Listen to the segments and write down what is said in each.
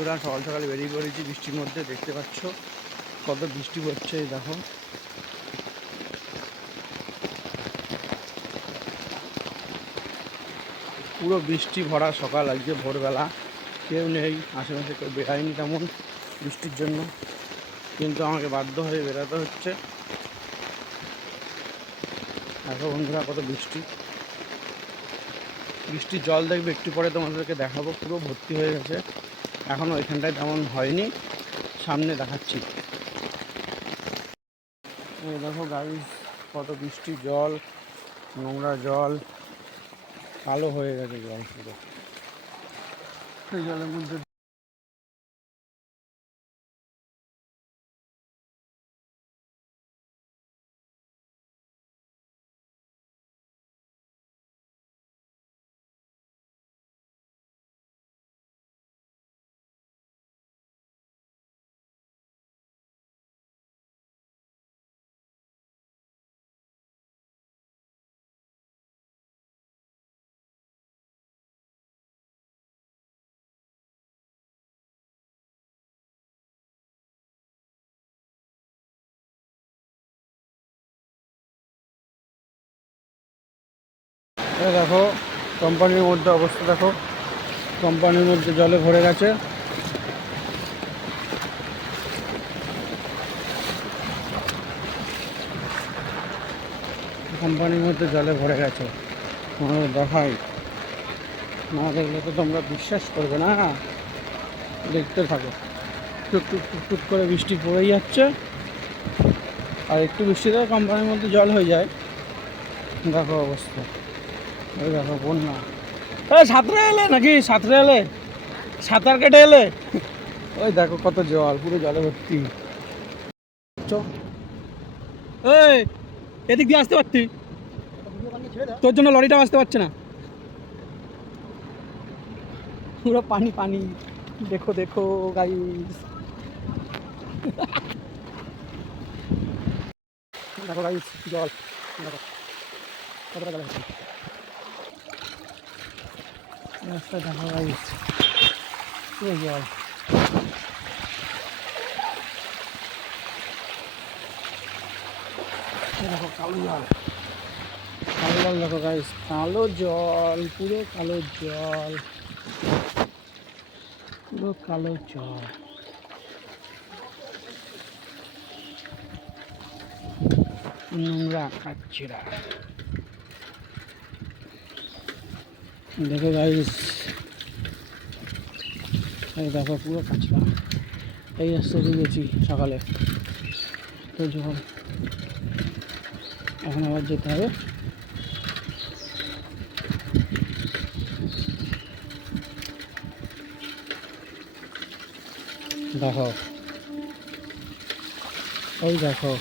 বন্ধুরা, সকাল সকাল বেরিয়ে পড়েছি বৃষ্টির মধ্যে। দেখতে পাচ্ছ কত বৃষ্টি পড়ছে, দেখো। পুরো বৃষ্টি ভরা সকাল আজকে ভোরবেলা, কেউ নেই আশেপাশে, কেউ বেরায়নি তেমন বৃষ্টির জন্য, কিন্তু আমাকে বাধ্য হয়ে বেরাতে হচ্ছে। দেখো বন্ধুরা কত বৃষ্টি, বৃষ্টির জল দেখবে একটু পরে তোমাদেরকে দেখাবো, পুরো ভর্তি হয়ে গেছে। এখনও ওইখানটায় তেমন হয়নি, সামনে দেখাচ্ছি। এই দেখো গাইস, কত বৃষ্টি, জল, নোংরা জল, কালো হয়ে গেছে জল পুরো। এই জলের মধ্যে দেখো কোম্পানির মধ্যে অবস্থা, দেখো কোম্পানির মধ্যে জলে ভরে গেছে। কোম্পানির মধ্যে জলে ভরে গেছে, তোমাদের দেখাই, না দেখলে তো তোমরা বিশ্বাস করবে না। দেখতে থাকো, টুক টুক টুক টুক করে বৃষ্টি পড়েই যাচ্ছে, আর একটু বৃষ্টিতে কোম্পানির মধ্যে জল হয়ে যায়। দেখো অবস্থা, ওই দেখো বন্যা। সাঁতরে এলে নাকি, সাঁতরে এলে, সাঁতার কেটে এলে, ওই দেখো কত জল, পুরো জলে ভর্তি। এই এদিক দিয়ে আসতে পারতি, তোর জন্য লরিটাও আসতে পারছে না, পুরো পানি পানি। দেখো দেখো গাইস, দেখো গাইস জল, দেখো কতটা জল হচ্ছে রাস্তা, দেখো গাইস পুরো জল। দেখো কালো জল, কালো জল, দেখো গাইস কালো জল, পুরো কালো জল, পুরো কালো জল। নোংরা কাচ্ছিরা, দেখো গাইস, এই দেখো পুরো কাঁচরা। এই রাস্তা দিয়ে গেছি সকালে, তো জল, এখন আবার যেতে হবে। দেখো ওই দেখো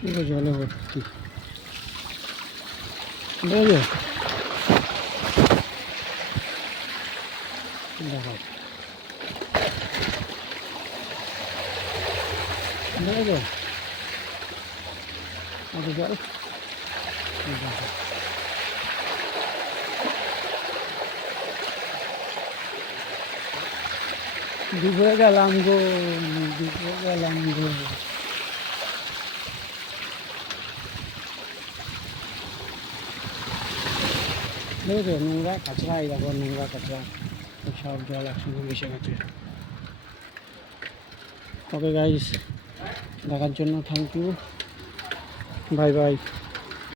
পুরো জলে ভর্তি, বুঝলে? দেখো বুঝেছো কত জল, দেখো ডুবে গেলাম গো, ডুবে গেলাম গো। দেখেছো নোংরা কাঁচরা, এই দেখো নোংরা কাঁচরা, সব জল একসঙ্গে মিশে গেছে। ওকে গাইস, দেখার জন্য থ্যাংক ইউ, বাই বাই।